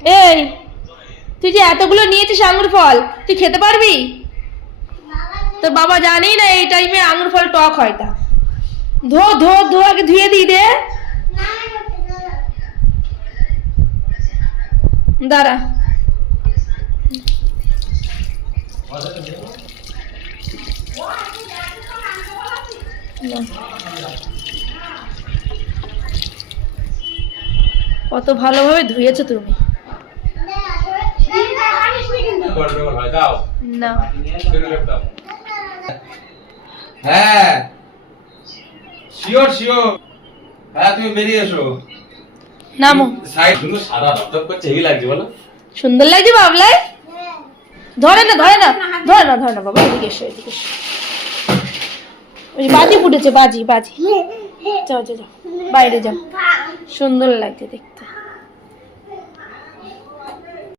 এই তুই যে এতগুলো নিয়েছিস আঙ্গুর ফল, তুই খেতে পারবি? তোর বাবা জানি না এই টাইমে আঙ্গুর ফল টক হয়। তা ধো ধো ধো, আগে ধুয়ে দিই দে। দাঁড়া, কত ভালোভাবে ধুয়েছো তুমি। না হ্যাঁ শিওর শিওর। হ্যাঁ তুমি বেরিয়ে এসো। নামো। সাইড গুলো সাদা দপদপ করছে, হেভি লাগছে বলো। সুন্দর লাগছে বাবলাই। ধরে না ধরে না ধরে না ধরে না বাবা, এদিকে এসো এদিকে এসো। ওই বাজি ফুটেছে, বাজি বাজি। যাও যাও যাও, বাইরে যাও, সুন্দর লাগছে দেখতে।